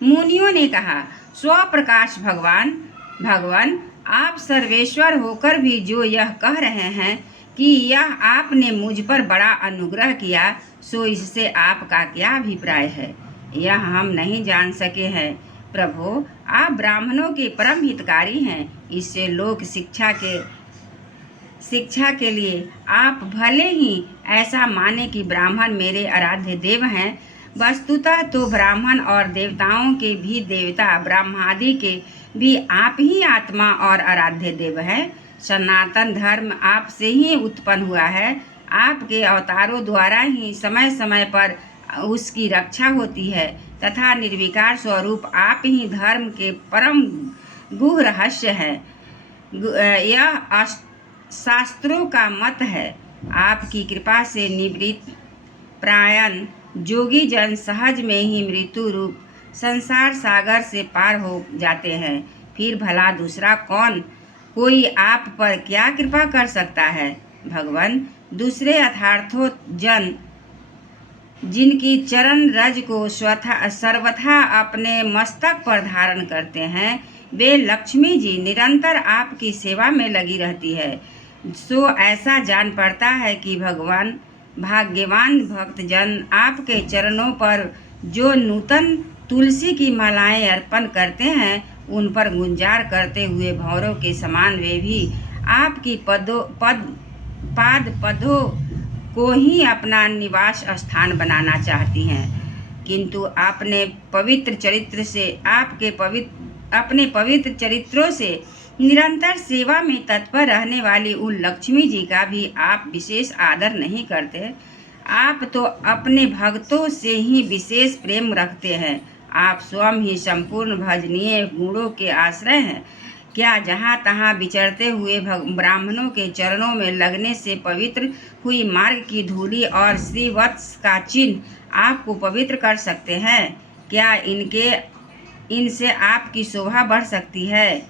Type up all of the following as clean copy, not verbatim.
मुनियों ने कहा, स्वप्रकाश भगवान भगवान, आप सर्वेश्वर होकर भी जो यह कह रहे हैं कि यह आपने मुझ पर बड़ा अनुग्रह किया, सो इससे आपका क्या अभिप्राय है? यह हम नहीं जान सके हैं। प्रभु, आप ब्राह्मणों के परम हितकारी हैं। इससे लोक शिक्षा के लिए आप भले ही ऐसा माने कि ब्राह्मण मेरे आराध्य देव हैं, वस्तुतः तो ब्राह्मण और देवताओं के भी देवता, ब्रह्मादि के भी आप ही आत्मा और आराध्य देव हैं। सनातन धर्म आपसे ही उत्पन्न हुआ है। आपके अवतारों द्वारा ही समय समय पर उसकी रक्षा होती है तथा निर्विकार स्वरूप आप ही धर्म के परम गुह रहस्य है। यह शास्त्रों का मत है। आपकी कृपा से निवृत्त प्रायण जोगी जन सहज में ही मृत्यु रूप संसार सागर से पार हो जाते हैं। फिर भला दूसरा कौन कोई आप पर क्या कृपा कर सकता है? भगवान, दूसरे अर्थार्थों जन जिनकी चरण रज को सर्वथा अपने मस्तक पर धारण करते हैं, वे लक्ष्मी जी निरंतर आपकी सेवा में लगी रहती है। सो ऐसा जान पड़ता है कि भगवान, भाग्यवान भक्तजन आपके चरणों पर जो नूतन तुलसी की मालाएं अर्पण करते हैं, उन पर गुंजार करते हुए भंवरों के समान वे भी आपकी पाद पदों को ही अपना निवास स्थान बनाना चाहती हैं। किंतु अपने पवित्र चरित्रों से निरंतर सेवा में तत्पर रहने वाली उन लक्ष्मी जी का भी आप विशेष आदर नहीं करते। आप तो अपने भक्तों से ही विशेष प्रेम रखते हैं। आप स्वयं ही संपूर्ण भजनीय गुणों के आश्रय हैं। क्या जहाँ तहाँ विचरते हुए ब्राह्मणों के चरणों में लगने से पवित्र हुई मार्ग की धूलि और श्रीवत्स का चिन्ह आपको पवित्र कर सकते हैं? क्या इनसे आपकी शोभा बढ़ सकती है?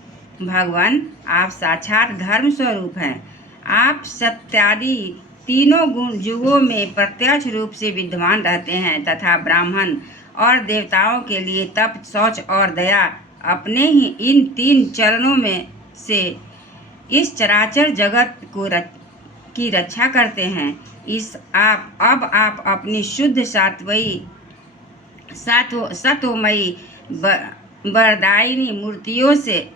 भगवान, आप साक्षात धर्म स्वरूप हैं। आप सत्यादि तीनों गुण युगों में प्रत्यक्ष रूप से विद्यमान रहते हैं तथा ब्राह्मण और देवताओं के लिए तप, शौच और दया अपने ही इन तीन चरणों में से इस चराचर जगत की रक्षा करते हैं। आप अपनी शुद्ध सत्वमयी वरदायिनी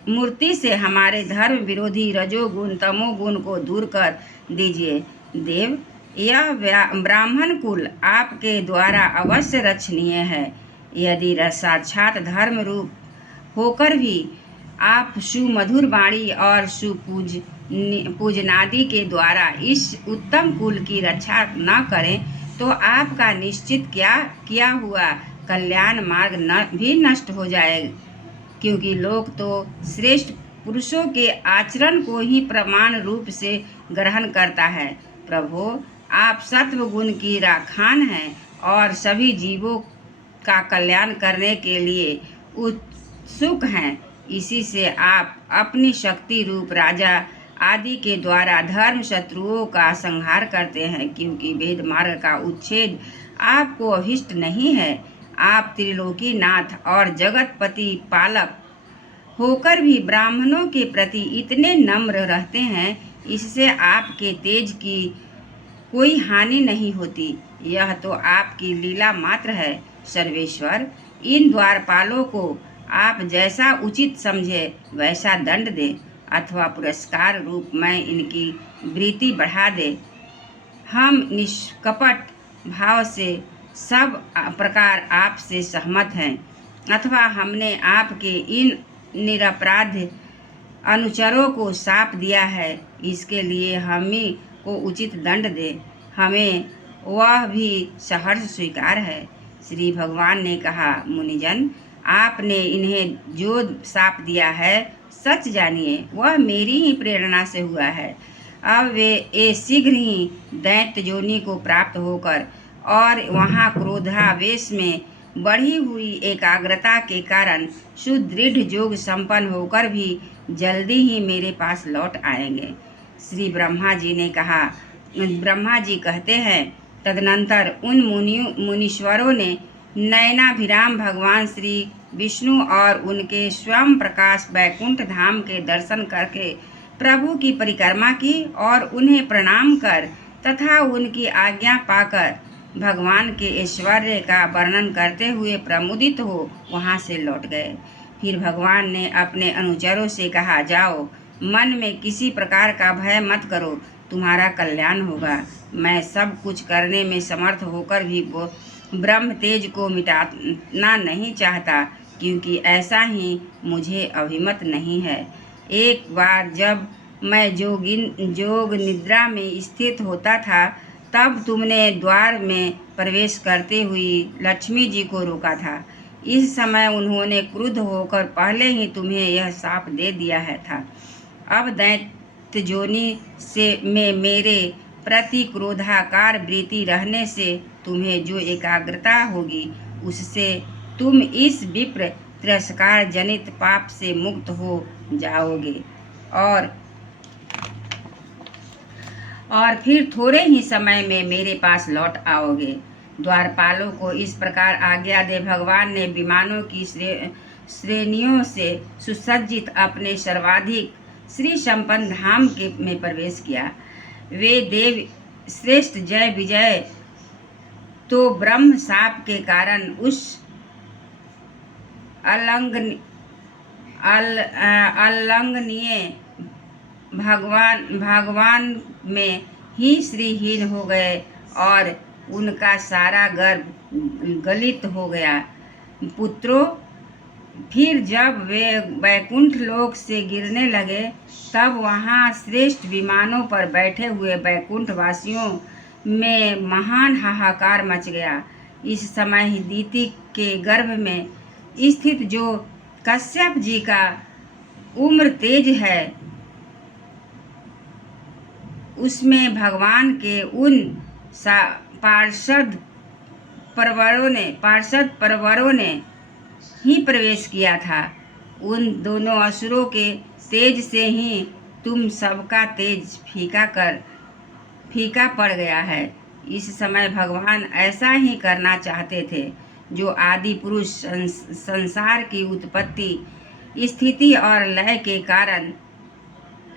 मूर्ति से हमारे धर्म विरोधी रजोगुण तमोगुण को दूर कर दीजिए। देव, यह ब्राह्मण कुल आपके द्वारा अवश्य रक्षणीय है। यदि साक्षात धर्म रूप होकर भी आप सुमधुर वाणी और पूजनादि के द्वारा इस उत्तम कुल की रक्षा न करें, तो आपका निश्चित किया हुआ कल्याण मार्ग भी नष्ट हो जाएगा, क्योंकि लोग तो श्रेष्ठ पुरुषों के आचरण को ही प्रमाण रूप से ग्रहण करता है। प्रभु, आप सत्व गुण की राखान हैं और सभी जीवों का कल्याण करने के लिए उत्सुक हैं। इसी से आप अपनी शक्ति रूप राजा आदि के द्वारा धर्म शत्रुओं का संहार करते हैं, क्योंकि वेद मार्ग का उच्छेद आपको अभिष्ट नहीं है। आप त्रिलोकी नाथ और जगतपति पालक होकर भी ब्राह्मणों के प्रति इतने नम्र रहते हैं, इससे आपके तेज की कोई हानि नहीं होती। यह तो आपकी लीला मात्र है। सर्वेश्वर, इन द्वारपालों को आप जैसा उचित समझे वैसा दंड दे अथवा पुरस्कार रूप में इनकी वृत्ति बढ़ा दे। हम निष्कपट भाव से सब प्रकार आपसे सहमत हैं, अथवा हमने आपके इन निरपराध अनुचरों को शाप दिया है, इसके लिए हमें को उचित दंड दे। हमें वह भी सहर्ष स्वीकार है। श्री भगवान ने कहा, मुनिजन, आपने इन्हें जो शाप दिया है, सच जानिए वह मेरी ही प्रेरणा से हुआ है। अब वे शीघ्र ही दैत्य योनि को प्राप्त होकर और वहाँ क्रोधावेश में बढ़ी हुई एकाग्रता के कारण सुदृढ़ योग संपन्न होकर भी जल्दी ही मेरे पास लौट आएंगे। श्री ब्रह्मा जी ने कहा, ब्रह्मा जी कहते हैं, तदनंतर उन मुनीश्वरों ने नयनाभिराम भगवान श्री विष्णु और उनके स्वयं प्रकाश वैकुंठ धाम के दर्शन करके प्रभु की परिक्रमा की और उन्हें प्रणाम कर तथा उनकी आज्ञा पाकर भगवान के ऐश्वर्य का वर्णन करते हुए प्रमुदित हो वहां से लौट गए। फिर भगवान ने अपने अनुचरों से कहा, जाओ, मन में किसी प्रकार का भय मत करो, तुम्हारा कल्याण होगा। मैं सब कुछ करने में समर्थ होकर भी ब्रह्म तेज को मिटाना नहीं चाहता, क्योंकि ऐसा ही मुझे अभिमत नहीं है। एक बार जब मैं जोग निद्रा में स्थित होता था, तब तुमने द्वार में प्रवेश करते हुए लक्ष्मी जी को रोका था। इस समय उन्होंने क्रुद्ध होकर पहले ही तुम्हें यह शाप दे दिया था। अब दैत्य योनि में मेरे प्रति क्रोधाकार वृत्ति रहने से तुम्हें जो एकाग्रता होगी, उससे तुम इस विप्र तिरस्कार जनित पाप से मुक्त हो जाओगे और फिर थोड़े ही समय में मेरे पास लौट आओगे। द्वारपालों को इस प्रकार आज्ञा दे भगवान ने विमानों की श्रेणियों से सुसज्जित अपने सर्वाधिक श्री संपन्न धाम में प्रवेश किया। वे देव श्रेष्ठ जय विजय तो ब्रह्म शाप के कारण उस अलंघनीय भगवान में ही श्रीहीन हो गए और उनका सारा गर्भ गलित हो गया। पुत्रों, फिर जब वे वैकुंठ लोक से गिरने लगे, तब वहाँ श्रेष्ठ विमानों पर बैठे हुए वैकुंठ वासियों में महान हाहाकार मच गया। इस समय ही दीति के गर्भ में स्थित जो कश्यप जी का उम्र तेज है, उसमें भगवान के उन पार्षद परवरों ने ही प्रवेश किया था। उन दोनों असुरों के तेज से ही तुम सबका तेज फीका पड़ गया है। इस समय भगवान ऐसा ही करना चाहते थे, जो आदि पुरुष संसार की उत्पत्ति, स्थिति और लय के कारण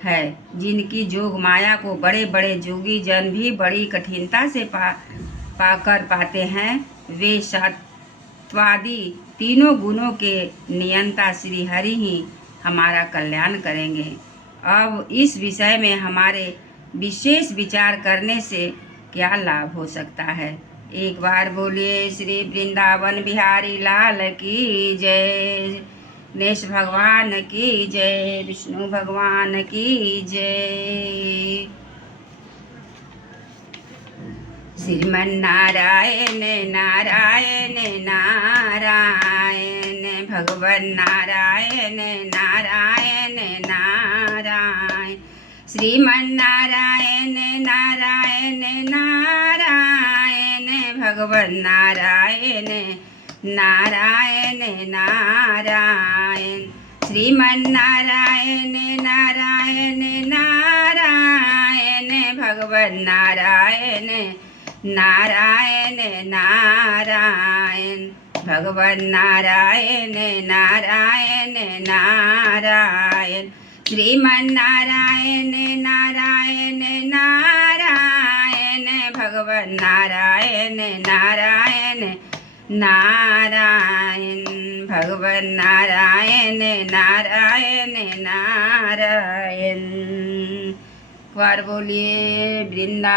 है, जिनकी जोग माया को बड़े बड़े जोगी जन भी बड़ी कठिनता से पाकर पाते हैं। वे सत्वादि तीनों गुणों के नियंता श्री हरि ही हमारा कल्याण करेंगे। अब इस विषय में हमारे विशेष विचार करने से क्या लाभ हो सकता है? एक बार बोलिए श्री वृंदावन बिहारी लाल की जय, गणेश भगवान की जय, विष्णु भगवान की जय। श्रीमन्नारायण नारायण नारायण, भगवान नारायण नारायण नारायण, श्रीमन्नारायण नारायण नारायण, भगवान नारायण नारायण नारायण, श्रीमन्नारायण नारायण नारायण, भगवान नारायण नारायण नारायण, भगवान नारायण नारायण नारायण, श्रीमन्नारायण नारायण नारायण, भगवान नारायण नारायण नारायण, भगवान नारायण नारायण नारायण। एक बार बोलिए वृंदा